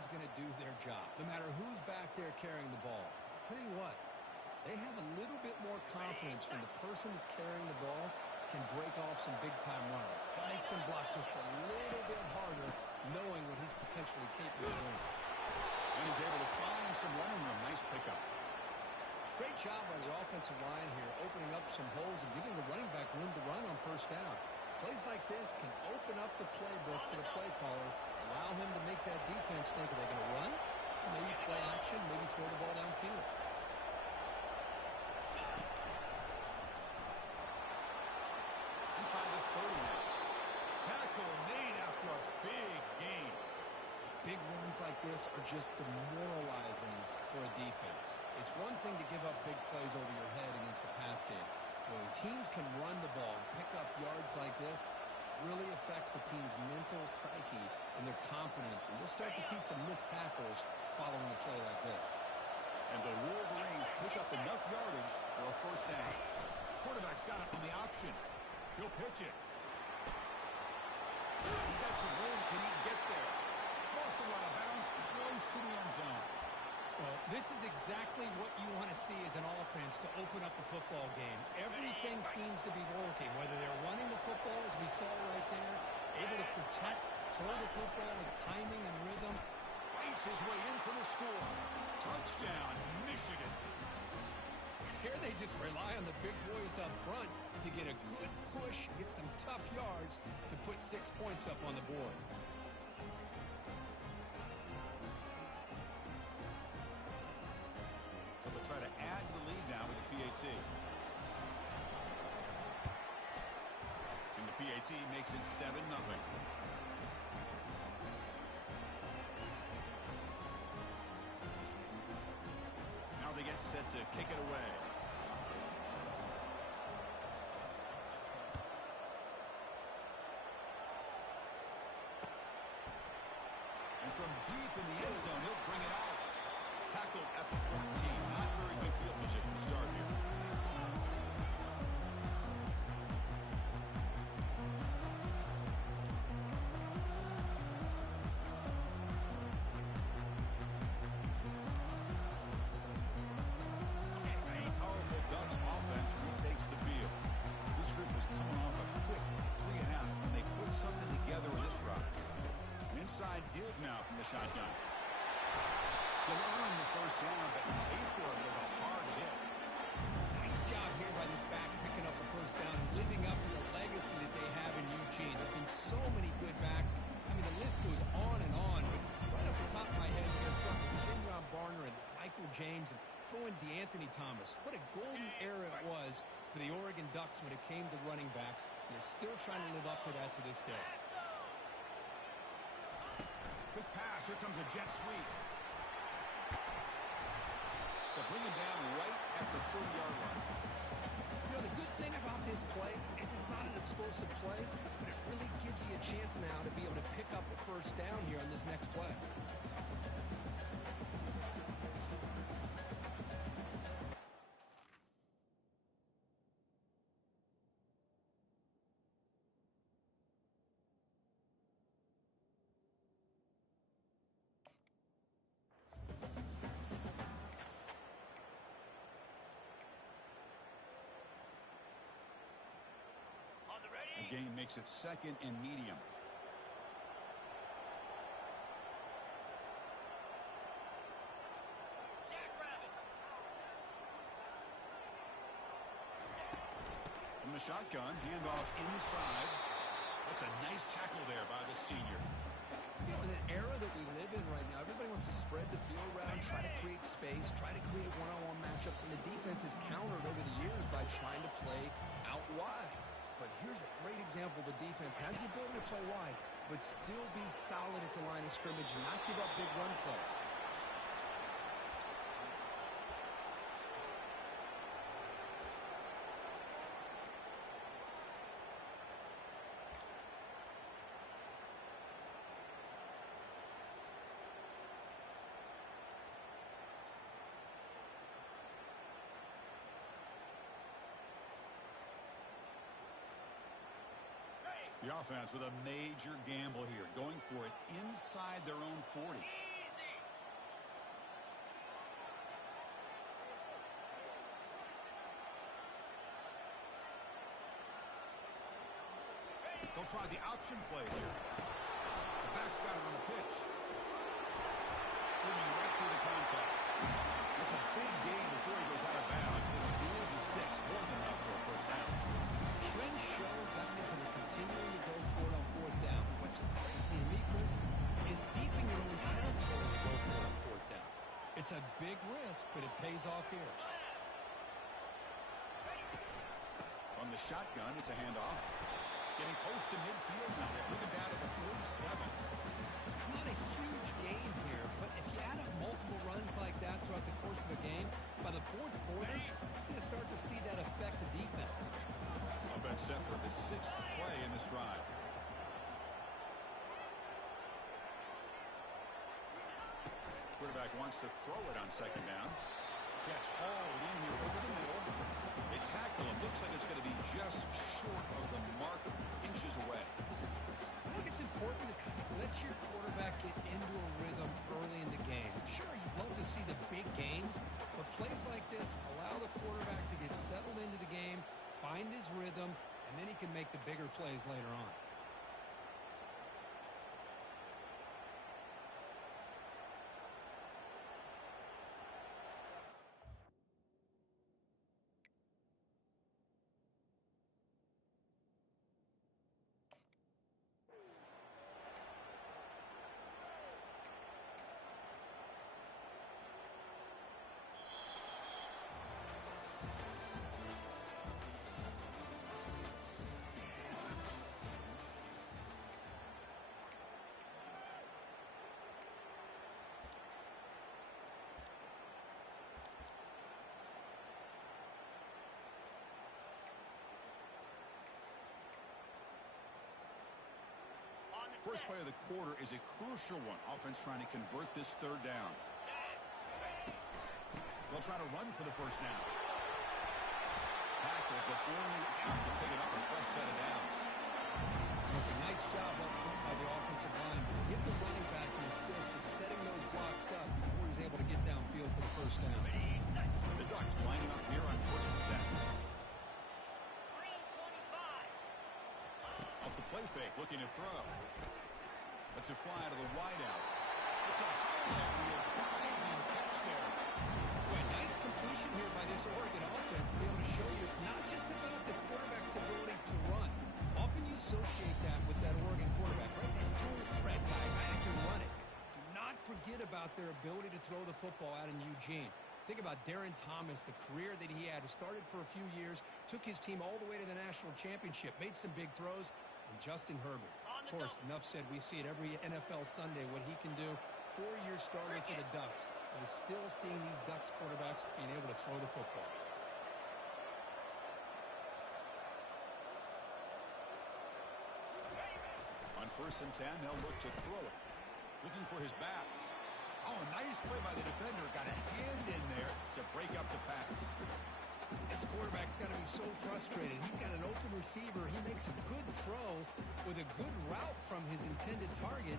always going to do their job, no matter who's back there carrying the ball. I'll tell you what, they have a little bit more confidence when the person that's carrying the ball can break off some big-time runs. That makes them block just a little bit harder, knowing what he's potentially capable of doing. And he's able to find some running room. Nice pickup. Great job by the offensive line here, opening up some holes and giving the running back room to run on first down. Plays like this can open up the playbook for the play caller, allow him to make that defense think, are they going to run? Maybe play action, maybe throw the ball downfield. Inside the 30 now. Tackle made after a big gain. Big runs like this are just demoralizing for a defense. It's one thing to give up big plays over your head against the pass game. When teams can run the ball and pick up yards like this, it really affects the team's mental psyche and their confidence. And you'll start to see some missed tackles following a play like this. And the Wolverines pick up enough yardage for a first down. Quarterback's got it on the option. He'll pitch it. He's got some room. Can he get there? Lost a lot of bounds, close to the end zone. Well, this is exactly what you want to see as an offense to open up a football game. Everything seems to be working, whether they're running the football, as we saw right there, able to protect, throw the football with timing and rhythm. Fights his way in for the score. Touchdown, Michigan. Here they just rely on the big boys up front to get a good push, get some tough yards to put 6 points up on the board. They'll try to add to the lead now with the PAT. And the PAT makes it 7-0. Now they get set to kick it away. And from deep in the end zone, he'll bring it out. Tackled at the 14. Not very good field position to start here. Powerful Ducks offense retakes the field. This group is coming off a quick 3.5, and they put something together in this drive. Inside give now from the shotgun. They'll earn the first down, but paid for it with a hard hit. Nice job here by this back picking up the first down, living up to the legacy that they have in Eugene. There have been so many good backs. I mean, the list goes on and on, but right off the top of my head, you're going to start with Kenyon Barner and Michael James and throw in DeAnthony Thomas. What a golden era it was for the Oregon Ducks when it came to running backs, and they're still trying to live up to that to this day. Quick pass. Here comes a jet sweep. To bring him down right at the 30-yard line. You know, the good thing about this play is it's not an explosive play, but it really gives you a chance now to be able to pick up a first down here on this next play. The gain makes it 2nd and medium. From the shotgun, handoff inside. That's a nice tackle there by the senior. You know, in an era that we live in right now, everybody wants to spread the field around, try to create space, try to create one-on-one matchups, and the defense has countered over the years by trying to play out wide. But here's a great example. The defense has the ability to play wide, but still be solid at the line of scrimmage and not give up big run plays. The offense with a major gamble here, going for it inside their own 40. try the option play here. The back's got it on the pitch. Moving right through the contact. It's a big gain before he goes out of bounds. It's dual the sticks, more than enough for a first down. Trends show guys that are continuing to go for it on fourth down. What's crazy to me, Chris, is deep in your own territory to go for it on fourth down. It's a big risk, but it pays off here. On the shotgun, it's a handoff. Getting close to midfield now. They're moving down at the 47. It's not a huge gain here, but if you add up multiple runs like that throughout the course of a game, by the fourth quarter, you're going to start to see that affect the defense. Offense set for the 6th play in this drive. Quarterback wants to throw it on second down. Catch hauled in here over the middle. They tackle him. Looks like it's going to be just short of the mark, inches away. I think it's important to kind of let your quarterback get into a rhythm early in the game. Sure, you'd love to see the big gains, but plays like this allow the quarterback to get settled into the game, find his rhythm, and then he can make the bigger plays later on. First play of the quarter is a crucial one. Offense trying to convert this third down. They'll try to run for the first down. Tackle, but only after picking up a fresh set of downs. It was a nice job up front by the offensive line. Give the running back an assist for setting those blocks up before he's able to get downfield for the first down. The Ducks lining up here on first and 10. Off the play fake, looking to throw. Let's it fly out of the wideout. It's a highlight reel diving catch there. Boy, nice completion here by this Oregon offense to be able to show you it's not just about the quarterback's ability to run. Often you associate that with that Oregon quarterback, right? That dual threat guy that can run it. Do not forget about their ability to throw the football out in Eugene. Think about Darren Thomas, the career that he had. He started for a few years, took his team all the way to the national championship, made some big throws, and Justin Herbert. Of course, enough said, we see it every NFL Sunday what he can do. 4-year starter for the Ducks. And we're still seeing these Ducks quarterbacks being able to throw the football. On first and 10, they'll look to throw it. Looking for his back. Oh, nice play by the defender. Got a hand in there to break up the pass. This quarterback's got to be so frustrated. He's got an open receiver. He makes a good throw with a good route from his intended target,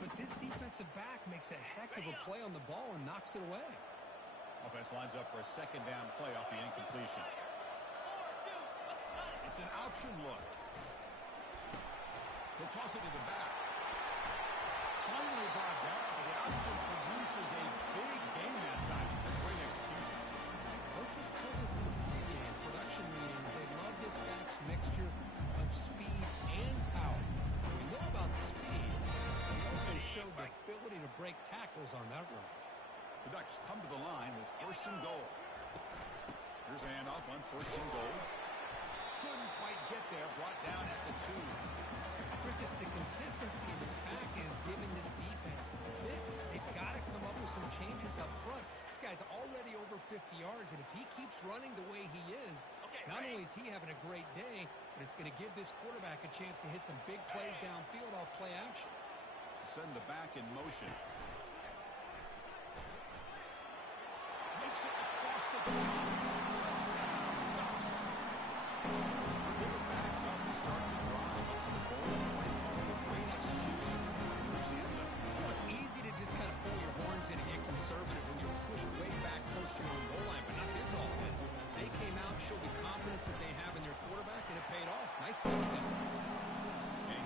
but this defensive back makes a heck of a play on the ball and knocks it away. Offense lines up for a second down play off the incompletion. It's an option look. He'll toss it to the back. Finally brought down, but the option produces a big gain that time. That's great execution. Coaches told us in the pregame production meetings they love this back's mixture of speed and power. We know about the speed, but he also showed the ability to break tackles on that run. The Ducks come to the line with first and goal. Here's a handoff on first and goal. Couldn't quite get there, brought down at the 2. Chris, it's the consistency in this pack is giving this defense fits. They've got to come up with some changes up front. This guy's already over 50 yards, and if he keeps running the way he is, not only is he having a great day, but it's going to give this quarterback a chance to hit some big plays downfield off play action. Send the back in motion. Makes it across the goal. Touchdown, Ducks. They were backed up to start the drive. It's a goal. Great execution. Here's the end zone. You know, it's easy to just kind of pull your horns in and get conservative when you're pushed way back close to your own goal line, but not this offense. They came out, showed the confidence that they have in their quarterback, and it paid off. Nice touchdown. And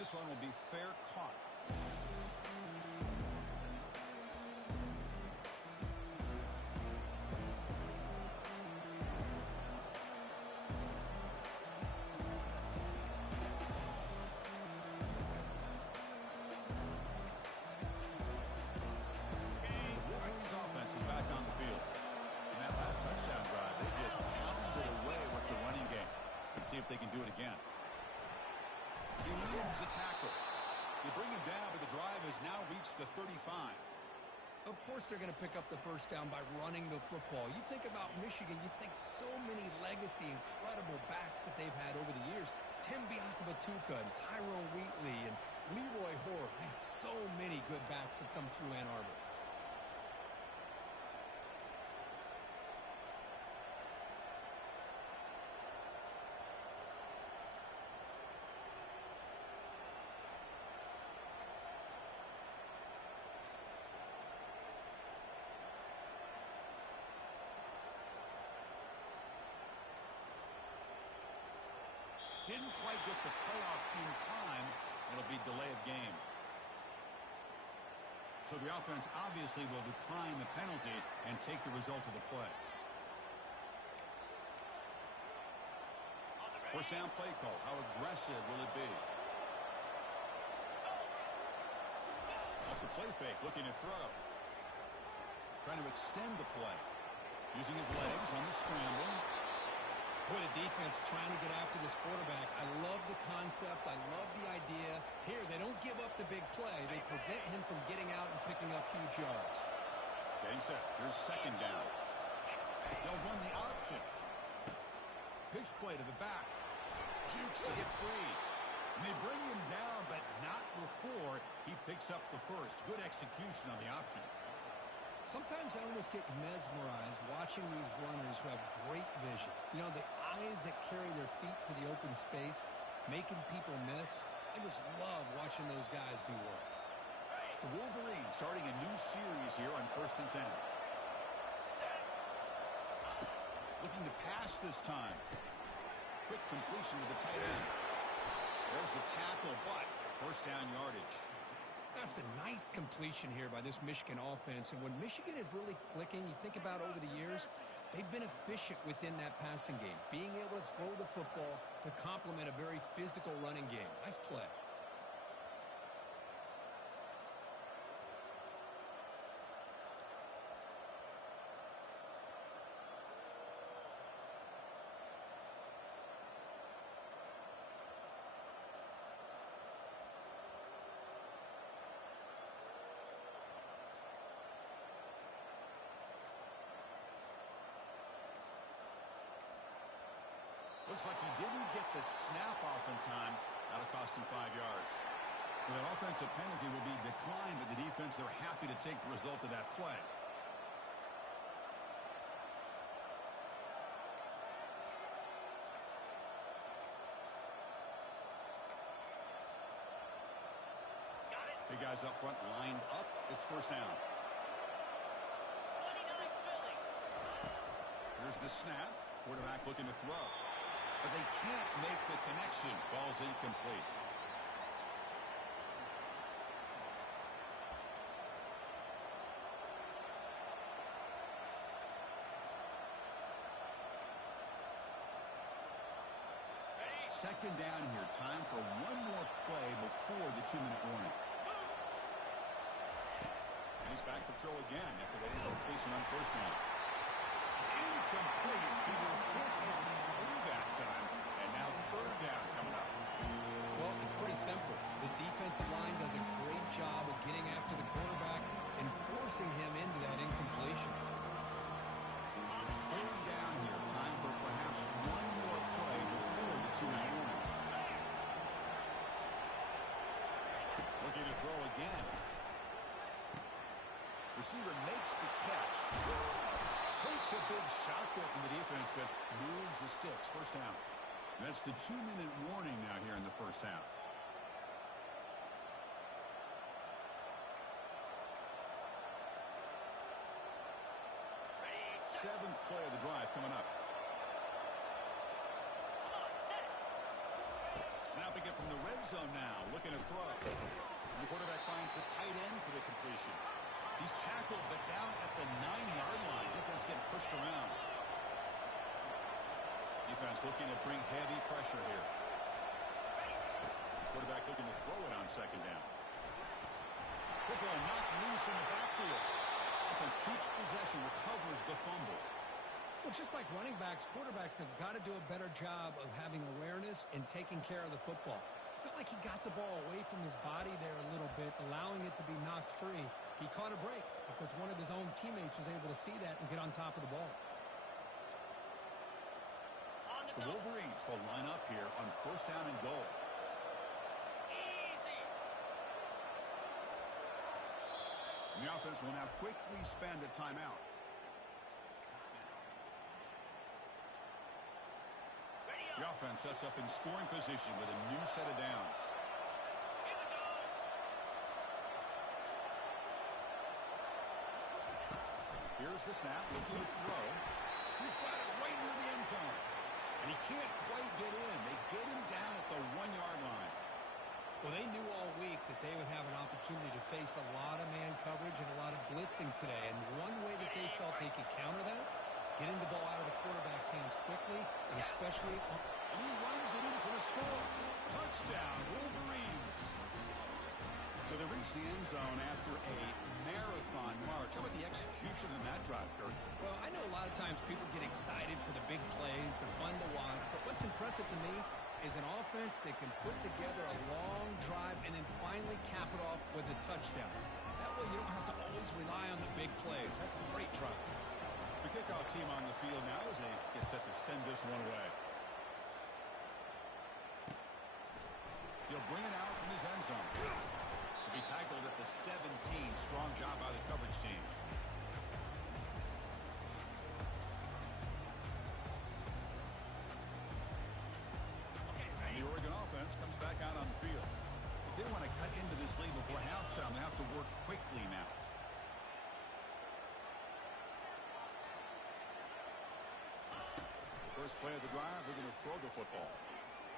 This one will be fair caught. Wolverines offense is back on the field. In that last touchdown drive, they just pounded away with the running game. Let's see if they can do it again. He leads a tackle. They bring him down, but the drive has now reached the 35. Of course they're going to pick up the first down by running the football. You think about Michigan, you think so many legacy, incredible backs that they've had over the years. Tim Biakabatuka and Tyrone Wheatley and Leroy Hoare. Man, so many good backs have come through Ann Arbor. Didn't quite get the playoff in time. It'll be delay of game. So the offense obviously will decline the penalty and take the result of the play. First down play call. How aggressive will it be? Off the play fake, looking to throw. Trying to extend the play. Using his legs on the scramble. Boy, the defense trying to get after this quarterback. I love the concept. I love the idea. Here, they don't give up the big play. They prevent him from getting out and picking up huge yards. Getting set. Here's second down. They'll run the option. Pitch play to the back. Jukes to get free. And they bring him down, but not before he picks up the first. Good execution on the option. Sometimes I almost get mesmerized watching these runners who have great vision. You know, the eyes that carry their feet to the open space, making people miss. I just love watching those guys do work. The Wolverines starting a new series here on 1st and 10. Looking to pass this time. Quick completion to the tight end. There's the tackle, but first down yardage. That's a nice completion here by this Michigan offense. And when Michigan is really clicking, you think about over the years, they've been efficient within that passing game. Being able to throw the football to complement a very physical running game. Nice play. Looks like he didn't get the snap off in time. That'll cost him 5 yards. So that offensive penalty will be declined, but the defense, they're happy to take the result of that play. Big guys up front lined up. It's first down. Here's the snap. Quarterback looking to throw. But they can't make the connection. Ball's incomplete. Second down here. Time for one more play before the 2-minute warning. And he's back to throw again after that incompletion on first down. It's incomplete. He was hit as he threw that time. And now third down coming up. Well, it's pretty simple. The defensive line does a great job of getting after the quarterback and forcing him into that incompletion. Third down here. Time for perhaps one more play before the 2-minute warning. Looking to throw again. Receiver makes the catch. Takes a big shot there from the defense, but moves the sticks. First down. That's the 2-minute warning now here in the first half. Seventh play of the drive coming up. Snapping it from the red zone now, looking to throw. And the quarterback finds the tight end for the completion. He's tackled, but down at the 9-yard line. Defense getting pushed around. Defense looking to bring heavy pressure here. Quarterback looking to throw it on second down. Football knocked loose in the backfield. Defense keeps possession, recovers the fumble. Well, just like running backs, quarterbacks have got to do a better job of having awareness and taking care of the football. Felt like he got the ball away from his body there a little bit, allowing it to be knocked free. He caught a break because one of his own teammates was able to see that and get on top of the ball. The Wolverines will line up here on first down and goal. And the offense will now quickly spend a timeout. The offense sets up in scoring position with a new set of downs. Here's the snap, looking to throw. He's got it right near the end zone. And he can't quite get in. They get him down at the 1-yard line. Well, they knew all week that they would have an opportunity to face a lot of man coverage and a lot of blitzing today. And one way that they felt they could counter that, getting the ball out of the quarterback's hands quickly, and especially on... And he runs it in for the score. Touchdown, Wolverines. So they reach the end zone after a marathon march. How about the execution in that drive, Kurt? Well, I know a lot of times people get excited for the big plays. They're fun to watch. But what's impressive to me is an offense that can put together a long drive and then finally cap it off with a touchdown. That way you don't have to always rely on the big plays. That's a great drive. The kickoff team on the field now as they get set to send this one away. He'll bring it out from his end zone. He'll be tackled at the 17. Strong job by the coverage team. And the Oregon offense comes back out on the field. They don't want to cut into this lead before halftime. They have to work quickly now. First play of the drive, they're going to throw the football.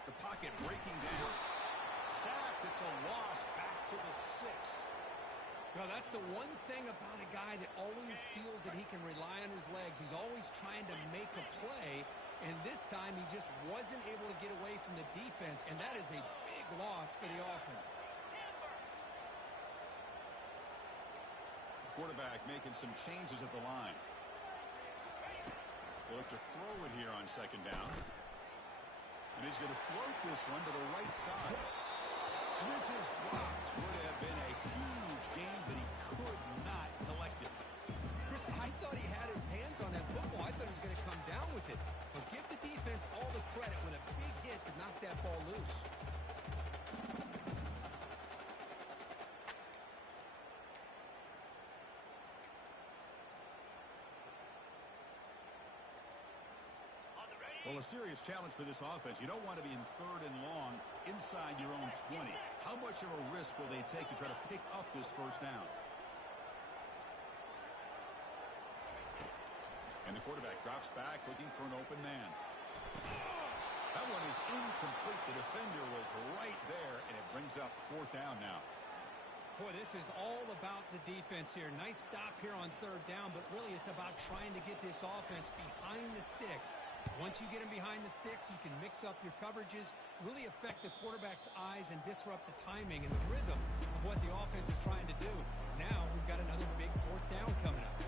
The pocket breaking down. Sacked. It's a loss. Back to the 6. Well, that's the one thing about a guy that always feels that he can rely on his legs. He's always trying to make a play, and this time he just wasn't able to get away from the defense, and that is a big loss for the offense. Quarterback making some changes at the line. They look to throw it here on second down. And he's going to float this one to the right side. And this is dropped. Would have been a huge gain, but he could not collect it. Chris, I thought he had his hands on that football. I thought he was going to come down with it. But give the defense all the credit with a big hit to knock that ball loose. Well, a serious challenge for this offense. You don't want to be in third and long inside your own 20. How much of a risk will they take to try to pick up this first down? And the quarterback drops back looking for an open man. That one is incomplete. The defender was right there, and it brings up fourth down now. Boy, this is all about the defense here. Nice stop here on third down, but really it's about trying to get this offense behind the sticks. Once you get them behind the sticks, you can mix up your coverages, really affect the quarterback's eyes and disrupt the timing and the rhythm of what the offense is trying to do. Now we've got another big fourth down coming up.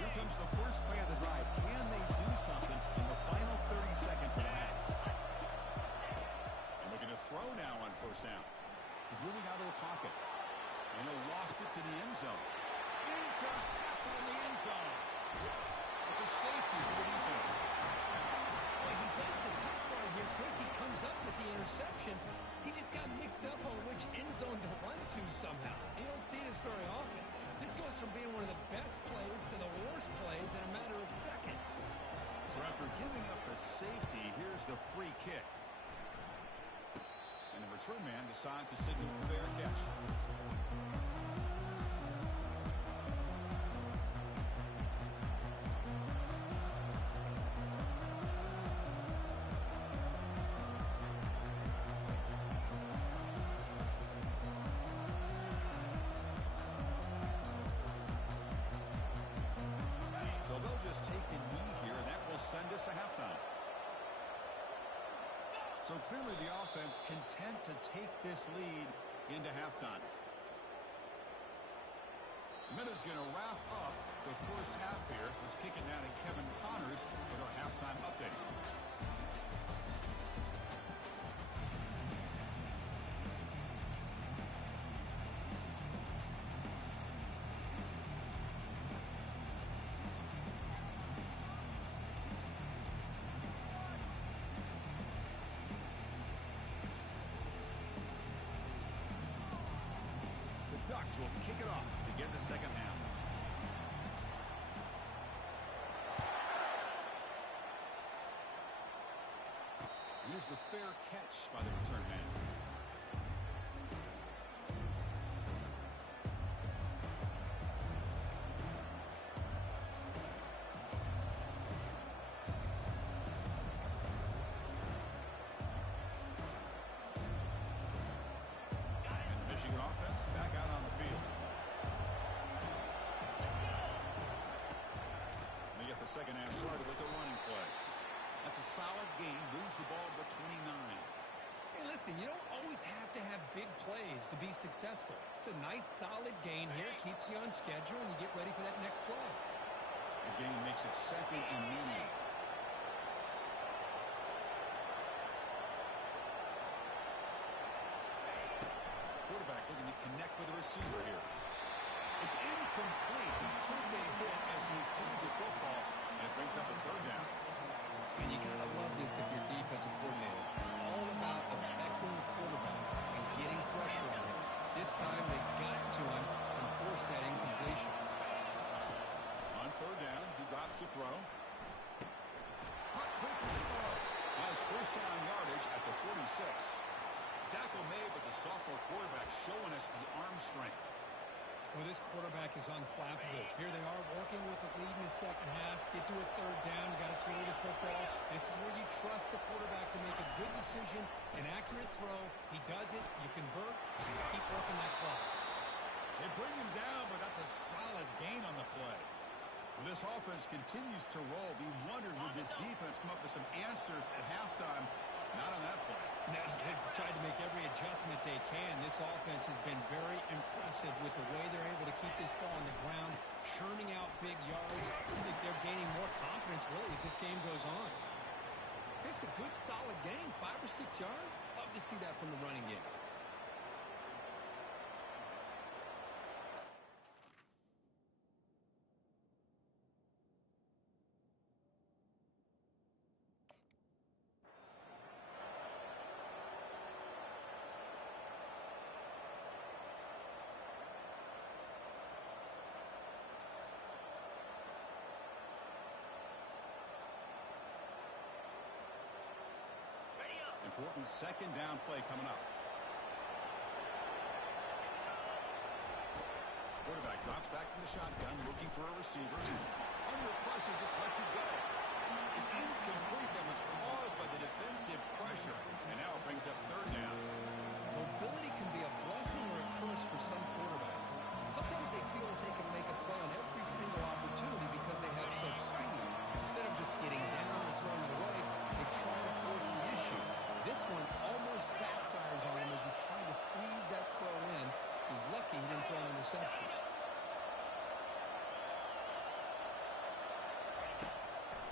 Here comes the first play of the drive. Can they do something in the final 30 seconds of the half? And looking to throw now on first down. He's moving out of the pocket. And he'll loft it to the end zone. Intercepted in the end zone. It's a safety for the defense. Well, he does the tough part here, Chris. He comes up with the interception. He just got mixed up on which end zone to run to somehow. You don't see this very often. This goes from being one of the best plays to the worst plays in a matter of seconds. So after giving up a safety, here's the free kick. And the return man decides to signal fair catch. this to halftime. So clearly the offense content to take this lead into halftime. Minute's going to wrap up the first half here. Let's kick it down to Kevin Connors with our halftime update. Ducks will kick it off to begin the second half. Here's the fair catch by the return man. Back out on the field. We get the second half started with the running play. That's a solid gain. Moves the ball to the 29. Hey, listen, you don't always have to have big plays to be successful. It's a nice, solid gain here. Keeps you on schedule, and you get ready for that next play. The gain makes it second and medium. Quarterback looking to connect with the receiver here. It's incomplete. He took a hit as he pulled the football, and it brings up a third down. And you got to love this if you're defensive coordinator. It's all about affecting the quarterback and getting pressure on him. This time they got to him and forced that incompletion. On third down, he drops to throw. Hot quick to throw. Has first down yardage at the 46. Tackle made, but the sophomore quarterback showing us the arm strength. Well, this quarterback is unflappable. Here they are working with the lead in the second half. Get to a third down. You got to throw the football. This is where you trust the quarterback to make a good decision, an accurate throw. He does it. You convert. And you keep working that clock. They bring him down, but that's a solid gain on the play. Well, this offense continues to roll. We wondered, would this defense come up with some answers at halftime? Not on that play. Now, they've tried to make every adjustment they can. This offense has been very impressive with the way they're able to keep this ball on the ground, churning out big yards. I think they're gaining more confidence, really, as this game goes on. It's a good, solid game, 5 or 6 yards. Love to see that from the running game. Important second down play coming up. Quarterback drops back from the shotgun, looking for a receiver. Under pressure, just lets it go. It's incomplete. That was caused by the defensive pressure. And now it brings up third down. Mobility can be a blessing or a curse for some quarterbacks. Sometimes they feel that they can make a play on every single opportunity because they have such speed. Instead of just getting down or throwing it away, they try to force the issue. This one almost backfires on him as he tried to squeeze that throw in. He's lucky he didn't throw an interception.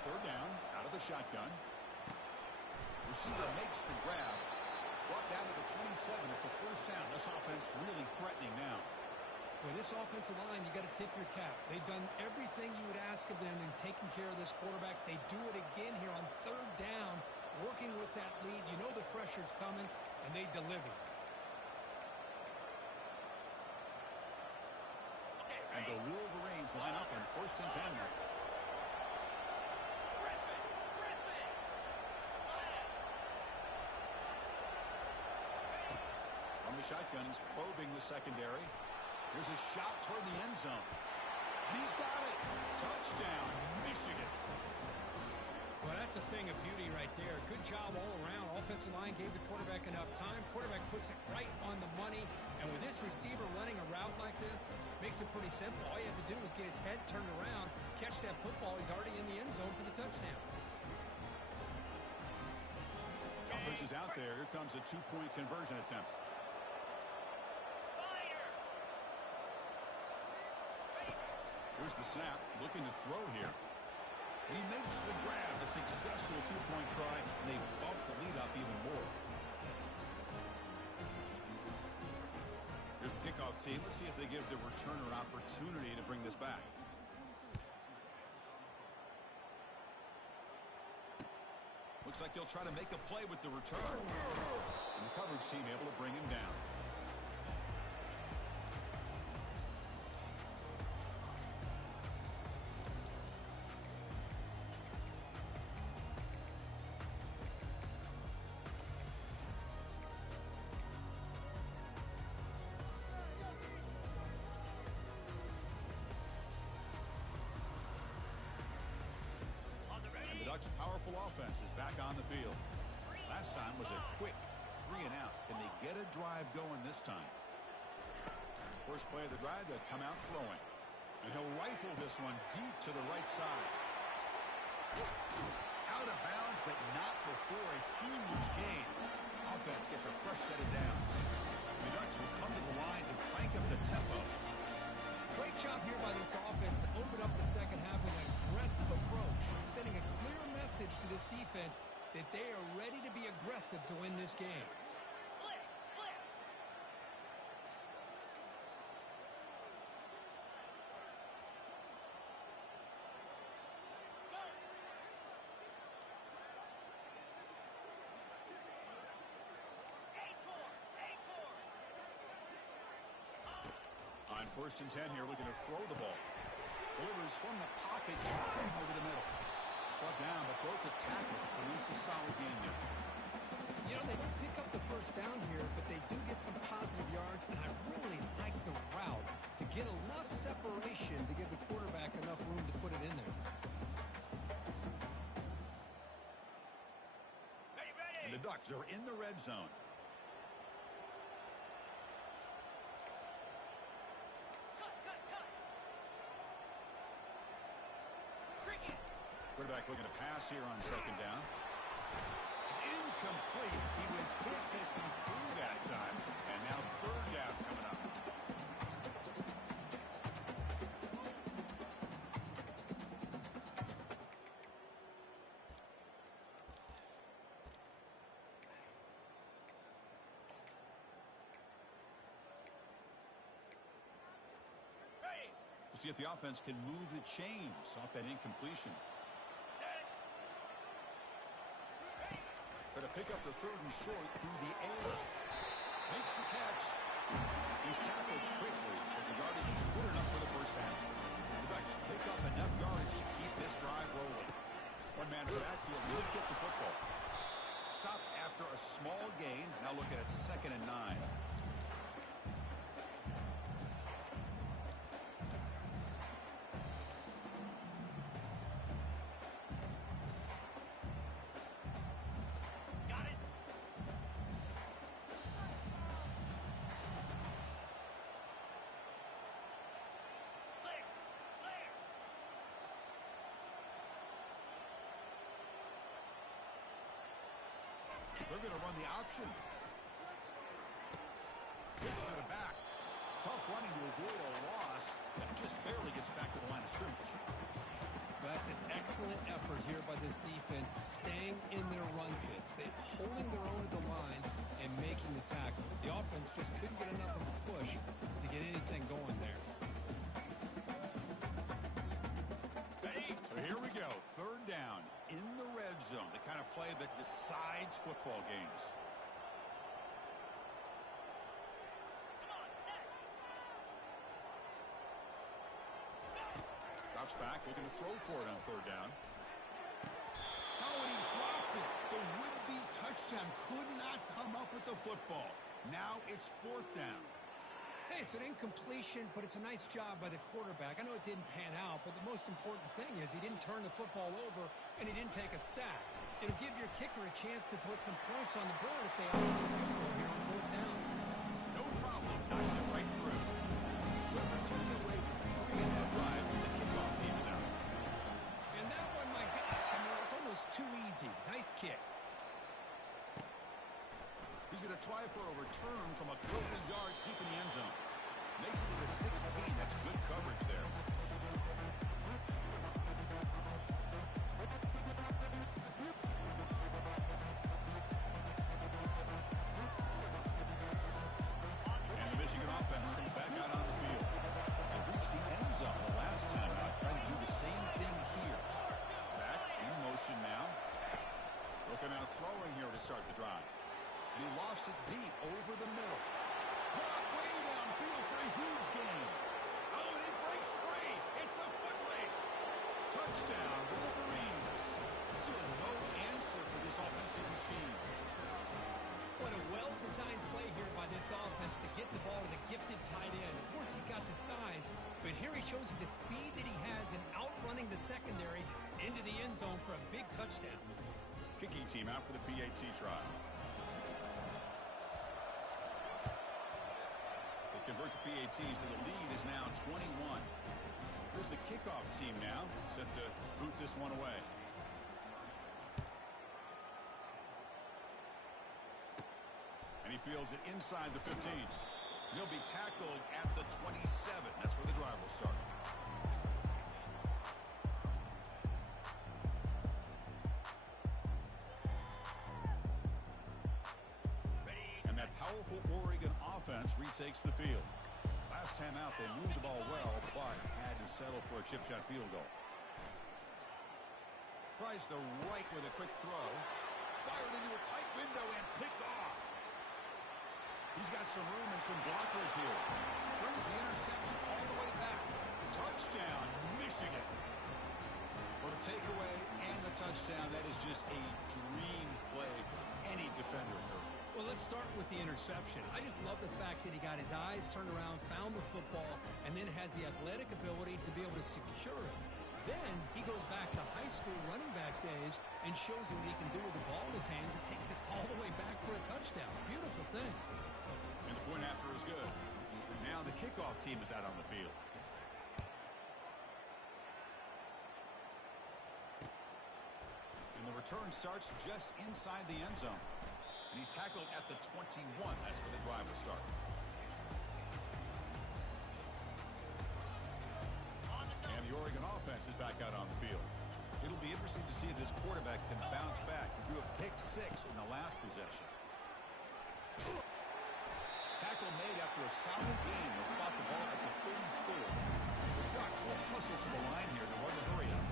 Third down, out of the shotgun. Receiver makes the grab. Brought down to the 27. It's a first down. This offense really threatening now. With this offensive line, you got to tip your cap. They've done everything you would ask of them in taking care of this quarterback. They do it again here on third down, working with that lead. You know the pressure's coming, and they deliver. And the Wolverines line up on first and 10. On the shotgun, he's probing the secondary. There's a shot toward the end zone. And he's got it. Touchdown, Michigan. Well, that's a thing of beauty right there. Good job all around. Offensive line gave the quarterback enough time. Quarterback puts it right on the money. And with this receiver running a route like this, makes it pretty simple. All you have to do is get his head turned around, catch that football. He's already in the end zone for the touchdown. defense is out there. Here comes a two-point conversion attempt. Here's the snap, looking to throw here. And he makes the grab, a successful two-point try, and they bump the lead up even more. Here's the kickoff team. Let's see if they give the returner an opportunity to bring this back. Looks like he'll try to make a play with the return. And the coverage team able to bring him down. Ducks' powerful offense is back on the field. Last time was a quick 3-and-out. Can they get a drive going this time? First play of the drive, they'll come out throwing. And he'll rifle this one deep to the right side. Out of bounds, but not before a huge gain. Offense gets a fresh set of downs. The Ducks will come to the line and crank up the tempo. Great job here by this offense to open up the second half with an aggressive approach, sending a clear message to this defense that they are ready to be aggressive to win this game. On 1st and 10 here, looking to throw the ball. Delivers from the pocket, clean over the middle. Brought down, but broke the tackle. Produce a solid game there. You know, they don't pick up the first down here, but they do get some positive yards, and I really like the route to get enough separation to give the quarterback enough room to put it in there. And the Ducks are in the red zone. Quarterback looking to pass here on 2nd down. It's incomplete. He was hit missing through that time. And now 3rd down coming up. We'll see if the offense can move the chains off that incompletion. Going to pick up the 3rd and short through the air. Makes the catch. He's tackled quickly, but the yardage is good enough for the first half. The Ducks pick up enough yardage to keep this drive rolling. One man for backfield will get the football. Stop after a small gain. Now looking at 2nd and 9. They're going to run the option. Pitch to the back. Tough running to avoid a loss, but just barely gets back to the line of scrimmage. That's an excellent effort here by this defense, staying in their run fits. They're holding their own at the line and making the tackle. The offense just couldn't get enough of a push to get anything going there. So here we go. 3rd down in the red zone. The kind of play that decides football games. Drops back, looking to throw for it on 3rd down. Oh, and he dropped it. The would-be touchdown could not come up with the football. Now it's 4th down. Hey, it's an incompletion, but it's a nice job by the quarterback. I know it didn't pan out, but the most important thing is he didn't turn the football over and he didn't take a sack. It'll give your kicker a chance to put some points on the board if they opt for the field goal here on 4th down. No problem. Knocks it right through. So after coming away with 3 in that drive, the kickoff team is out. And that one, my gosh, I mean, it's almost too easy. Nice kick. He's going to try for a return from a couple of yards deep in the end zone. Makes it to the 16. That's good coverage there. And the Michigan offense comes back out on the field. They reached the end zone the last time out, trying to do the same thing here. Back in motion now. Looking out throwing here to start the drive. And he lofts it deep over the middle. Caught way downfield for a huge gain. Oh, and it breaks free. It's a foot race. Touchdown, Wolverines. Still no answer for this offensive machine. What a well-designed play here by this offense to get the ball to the gifted tight end. Of course, he's got the size, but here he shows you the speed that he has in outrunning the secondary into the end zone for a big touchdown. Kicking team out for the PAT trial. They convert the PAT, so the lead is now 21. Here's the kickoff team now, set to boot this one away. And he fields it inside the 15. He'll be tackled at the 27. That's where the drive will start. And that powerful Oregon offense retakes the field. Last time out, they moved the ball well, but had to settle for a chip shot field goal. Tries the right with a quick throw. Fired into a tight window and picked off. He's got some room and some blockers here. Brings the interception all the way back. Touchdown, Michigan. Well, the takeaway and the touchdown, that is just a dream play for any defender. Well, let's start with the interception. I just love the fact that he got his eyes turned around, found the football, and then has the athletic ability to be able to secure it. Then he goes back to high school running back days and shows you what he can do with the ball in his hands. It takes it all the way back for a touchdown. Beautiful thing. And the point after is good. Now the kickoff team is out on the field. And the return starts just inside the end zone. And he's tackled at the 21. That's where the drive will start. And the Oregon offense is back out on the field. It'll be interesting to see if this quarterback can bounce back. He threw a pick-6 in the last possession. Tackle made after a solid gain. They'll spot the ball at the 34. The Ducks will hustle to the line here to run the hurry up.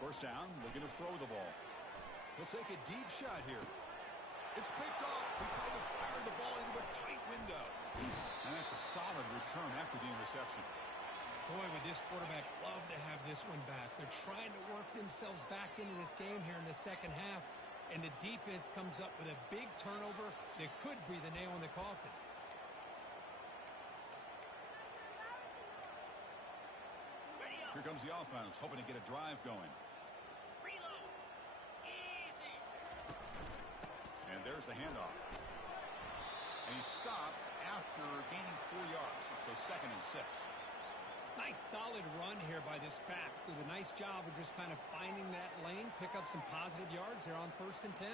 First down, looking to throw the ball. He'll take a deep shot here. It's picked off. He tried to fire the ball into a tight window. And that's a solid return after the interception. Boy, would this quarterback love to have this one back. They're trying to work themselves back into this game here in the second half, and the defense comes up with a big turnover that could be the nail in the coffin. Here comes the offense, hoping to get a drive going. Reload. Easy. And there's the handoff. And he's stopped after gaining 4 yards, so 2nd and 6. Nice solid run here by this back. Did a nice job of just kind of finding that lane, pick up some positive yards there on 1st and 10.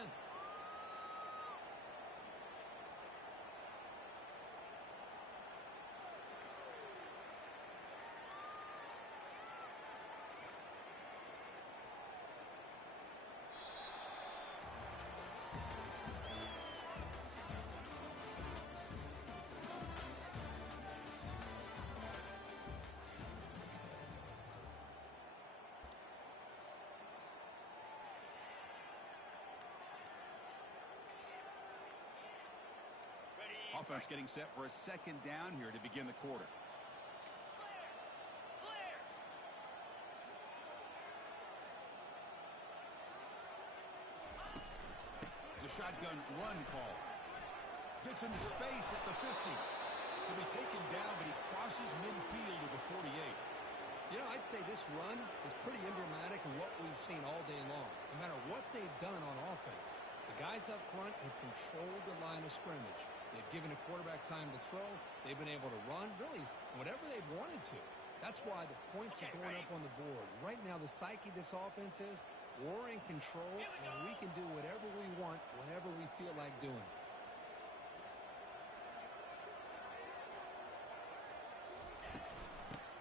Offense getting set for a 2nd down here to begin the quarter. Clear. It's a shotgun run call. Gets into space at the 50. He'll be taken down, but he crosses midfield to the 48. You know, I'd say this run is pretty emblematic of what we've seen all day long. No matter what they've done on offense, the guys up front have controlled the line of scrimmage. They've given a quarterback time to throw. They've been able to run, really, whatever they've wanted to. That's why the points are going up on the board. Right now, the psyche of this offense is we're in control, and we can do whatever we want whenever we feel like doing it.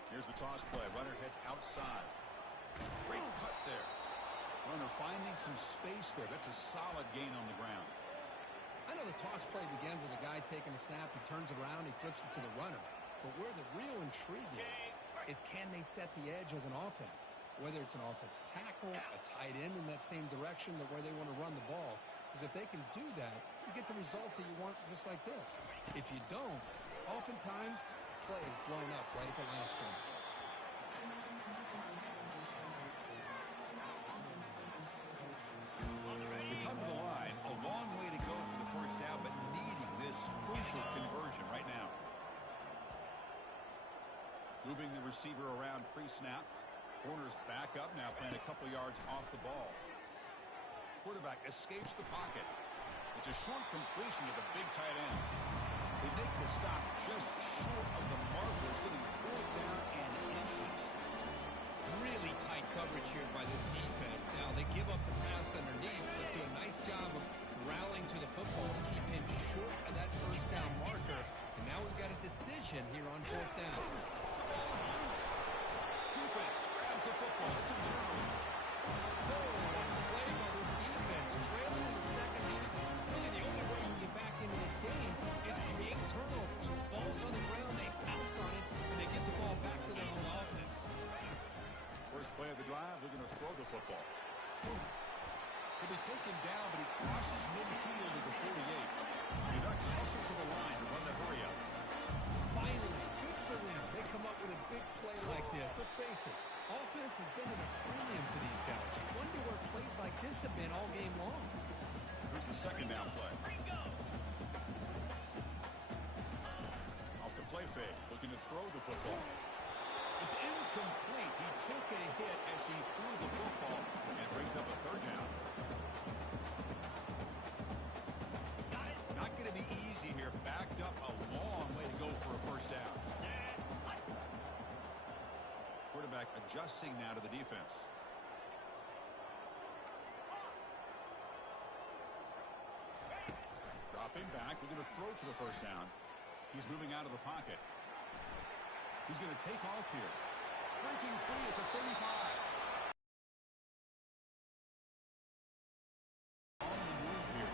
Here's the toss play. Runner heads outside. Great cut there. Runner finding some space there. That's a solid gain on the ground. I know the toss play begins with a guy taking a snap. He turns around, he flips it to the runner. But where the real intrigue is can they set the edge as an offense? Whether it's an offensive tackle, a tight end in that same direction that where they want to run the ball. Because if they can do that, you get the result that you want just like this. If you don't, oftentimes, play is blown up right at the last one. They come to the line, a long way to go for the first down, but needing this crucial conversion right now. Moving the receiver around pre-snap. Corner's back up now, playing a couple yards off the ball. Quarterback escapes the pocket. It's a short completion to the big tight end. They make the stop just short of the marker. It's getting 4th down and inches. Really tight coverage here by this defense. Now, they give up the pass underneath, but do a nice job of rallying to the football to keep him short of that first down marker. And now we've got a decision here on 4th down. The ball is loose. Defense grabs the football. It's a turnover. Play by this defense. Trailing in the second half. Really, the only way you can get back into this game is create turnovers. Ball's on the ground, they pounce on it, and they get the ball back to their own offense. First play of the drive, they're going to throw the football. He'll be taken down, but he crosses midfield at the 48. The Ducks hustle to the line to run the hurry up. Finally, good for them. They come up with a big play like this. Let's face it, offense has been at a premium for these guys. You wonder where plays like this have been all game long. Here's the second down play. Off the play fake, looking to throw the football. It's incomplete. He took a hit as he threw the football and brings up a 3rd down. Not going to be easy here. Backed up a long way to go for a first down. Quarterback adjusting now to the defense. Dropping back. We're going to throw for the first down. He's moving out of the pocket. He's going to take off here. Breaking free at the 35. On the move here.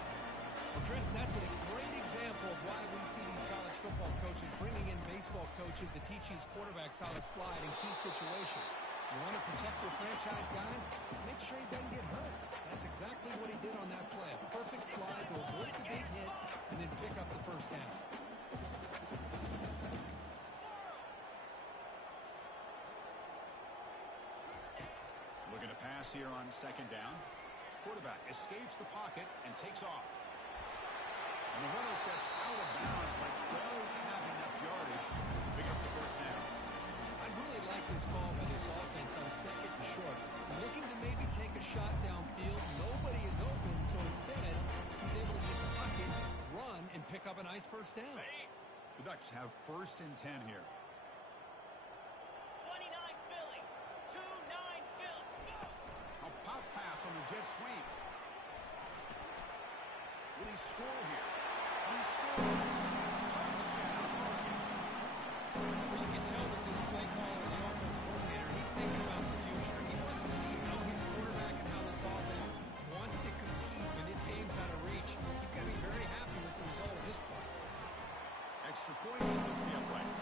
Well, Chris, that's a great example of why we see these college football coaches bringing in baseball coaches to teach these quarterbacks how to slide in key situations. You want to protect your franchise guy? Make sure he doesn't get hurt. That's exactly what he did on that play. A perfect slide to avoid the big hit and then pick up the first down. Looking to pass here on 2nd down. Quarterback escapes the pocket and takes off. And the runner steps out of bounds, but does have enough yardage to pick up the first down. I really like this call by this offense on 2nd and short. Looking to maybe take a shot downfield. Nobody is open, so instead, he's able to just tuck it, run, and pick up a nice first down. The Ducks have 1st and 10 here. 29 Philly. 2-9 Philly. Go! A pop pass on the jet sweep. Will he score here? And he scores. Touchdown, Oregon. Well, you can tell that this play caller, the offense coordinator, he's thinking about the future. He wants to see how his quarterback and how this offense wants to compete when this game's out of reach. He's going to be very happy with the result of this play. Extra point splits the uprights.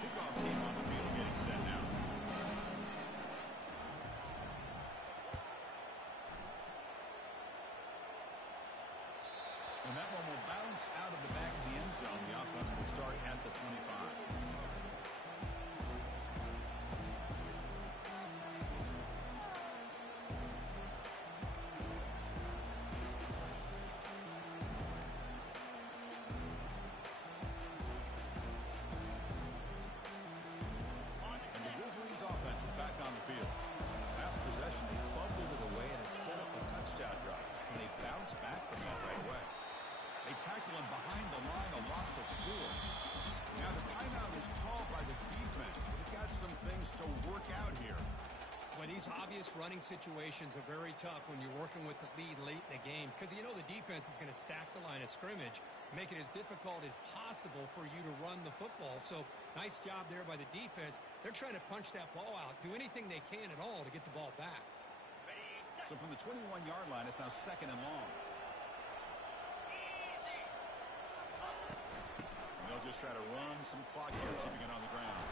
Kickoff team on the field getting set now. And that one will bounce out of the back of the end zone. The offense will start at the 25. They tackle him behind the line, a loss of 4. Now the timeout is called by the defense. They've got some things to work out here. Well, these obvious running situations are very tough when you're working with the lead late in the game because you know the defense is going to stack the line of scrimmage, make it as difficult as possible for you to run the football. So nice job there by the defense. They're trying to punch that ball out, do anything they can at all to get the ball back. So from the 21-yard line, it's now 2nd and long. They'll just try to run some clock here, keeping it on the ground.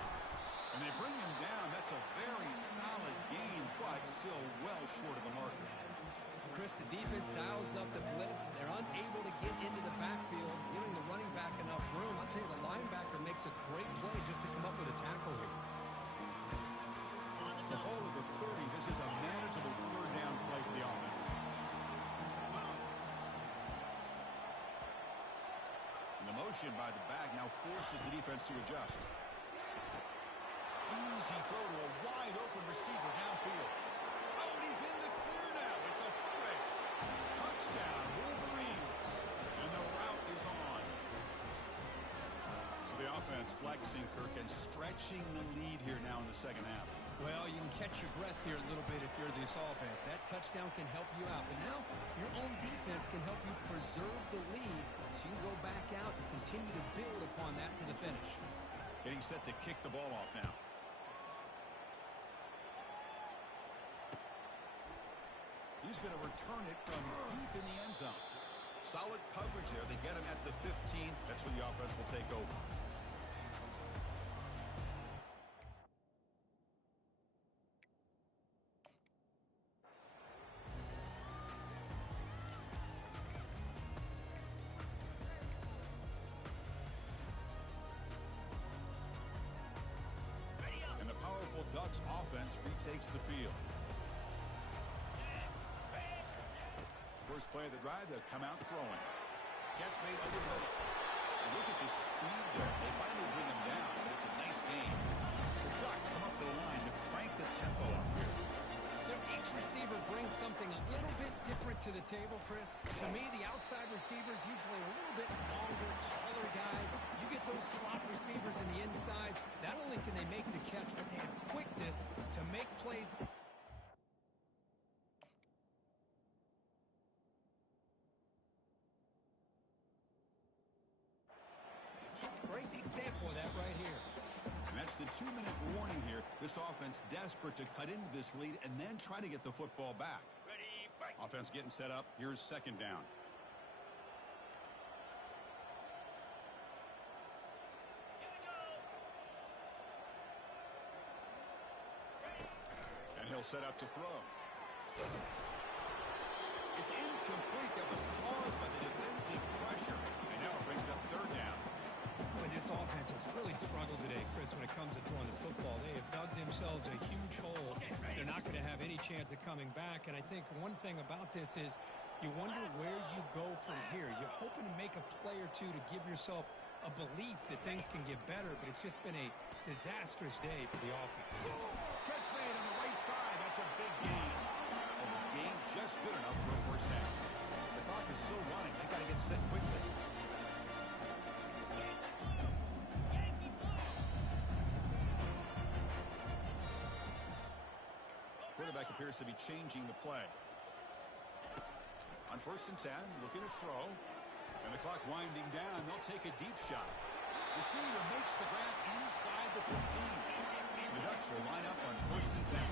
And they bring him down. That's a very solid gain, but still well short of the marker. Chris, the defense dials up the blitz. They're unable to get into the backfield, giving the running back enough room. I'll tell you, the linebacker makes a great play just to come up with a tackle here. So ball at the 30. This is a manageable 3rd down play for the offense. And the motion by the back now forces the defense to adjust. Easy throw to a wide-open receiver downfield. Oh, and he's in the clear now. It's a foot race. Touchdown, Wolverines. And the route is on. So the offense flexing, Kirk, and stretching the lead here now in the 2nd half. Well, you can catch your breath here a little bit if you're this offense. That touchdown can help you out. But now your own defense can help you preserve the lead so you can go back out and continue to build upon that to the finish. Getting set to kick the ball off now. He's going to return it from deep in the end zone. Solid coverage there. They get him at the 15. That's when the offense will take over. And the powerful Ducks offense retakes the field. First play of the drive, they'll come out throwing. Catch made over the middle. Look at the speed there. They finally bring him down, but it's a nice game. The Ducks come up to the line to crank the tempo up here. Each receiver brings something a little bit different to the table, Chris. To me, the outside receivers usually a little bit longer, taller guys. You get those slot receivers in the inside. Not only can they make the catch, but they have quickness to make plays. Great example of that right here. And that's the 2-minute warning here. This offense desperate to cut into this lead and then try to get the football back. Ready, fight. Offense getting set up. Here's 2nd down. Here we go. And he'll set up to throw. It's incomplete. That was caused by the defensive pressure. And now it brings up 3rd down. Boy, this offense has really struggled today, Chris, when it comes to throwing the football. They have dug themselves a huge hole. They're not going to have any chance of coming back. And I think one thing about this is you wonder where you go from here. You're hoping to make a play or two to give yourself a belief that things can get better, but it's just been a disastrous day for the offense. Catch made on the right side. That's a big gain. And the gain just good enough for a 1st down. The clock is still running. They got to get set quickly. Quarterback appears to be changing the play. On 1st and 10, looking to throw. And the clock winding down. They'll take a deep shot. Receiver makes the grab inside the 15. The Ducks will line up on 1st and 10.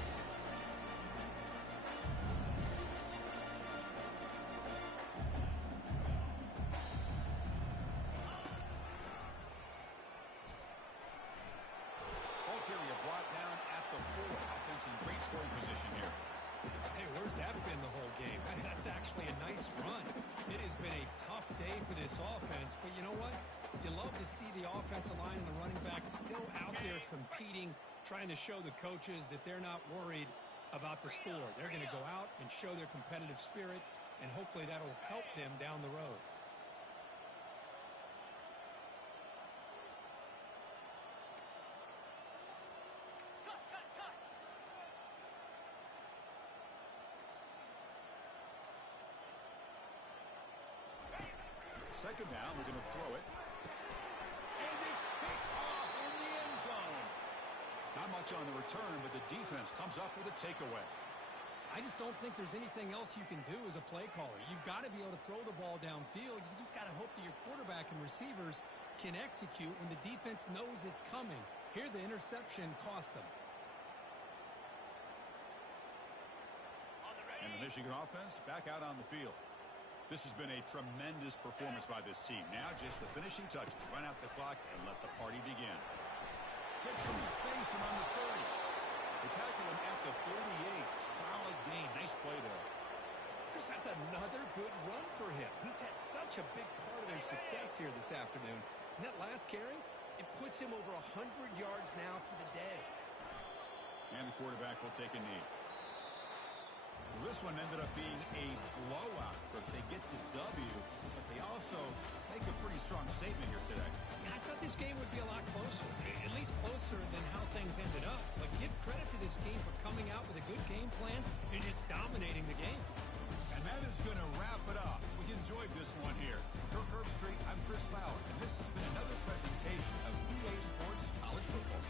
Ball carrier brought down at the 4. Offense in great scoring position here. Hey, where's that been the whole game? That's actually a nice run. It has been a tough day for this offense, but you know what? You love to see the offensive line and the running back still out there competing, trying to show the coaches that they're not worried about the score. They're going to go out and show their competitive spirit, and hopefully that'll help them down the road. second down. They're going to throw it. And it's picked off in the end zone. Not much on the return, but the defense comes up with a takeaway. I just don't think there's anything else you can do as a play caller. You've got to be able to throw the ball downfield. You just got to hope that your quarterback and receivers can execute when the defense knows it's coming. Here, the interception cost them. And the Michigan offense back out on the field. This has been a tremendous performance by this team. Now just the finishing touches. Run out the clock and let the party begin. Get some space around the 30. They tackle him at the 38. Solid gain. Nice play there. Chris, that's another good run for him. He's had such a big part of their success here this afternoon. And that last carry, it puts him over 100 yards now for the day. And the quarterback will take a knee. Well, this one ended up being a blowout, but they get the W, but they also make a pretty strong statement here today. Yeah, I thought this game would be a lot closer, at least closer than how things ended up. But give credit to this team for coming out with a good game plan and just dominating the game. And that is going to wrap it up. We enjoyed this one here. For Herb Street, I'm Chris Fowler, and this has been another presentation of EA Sports College Football.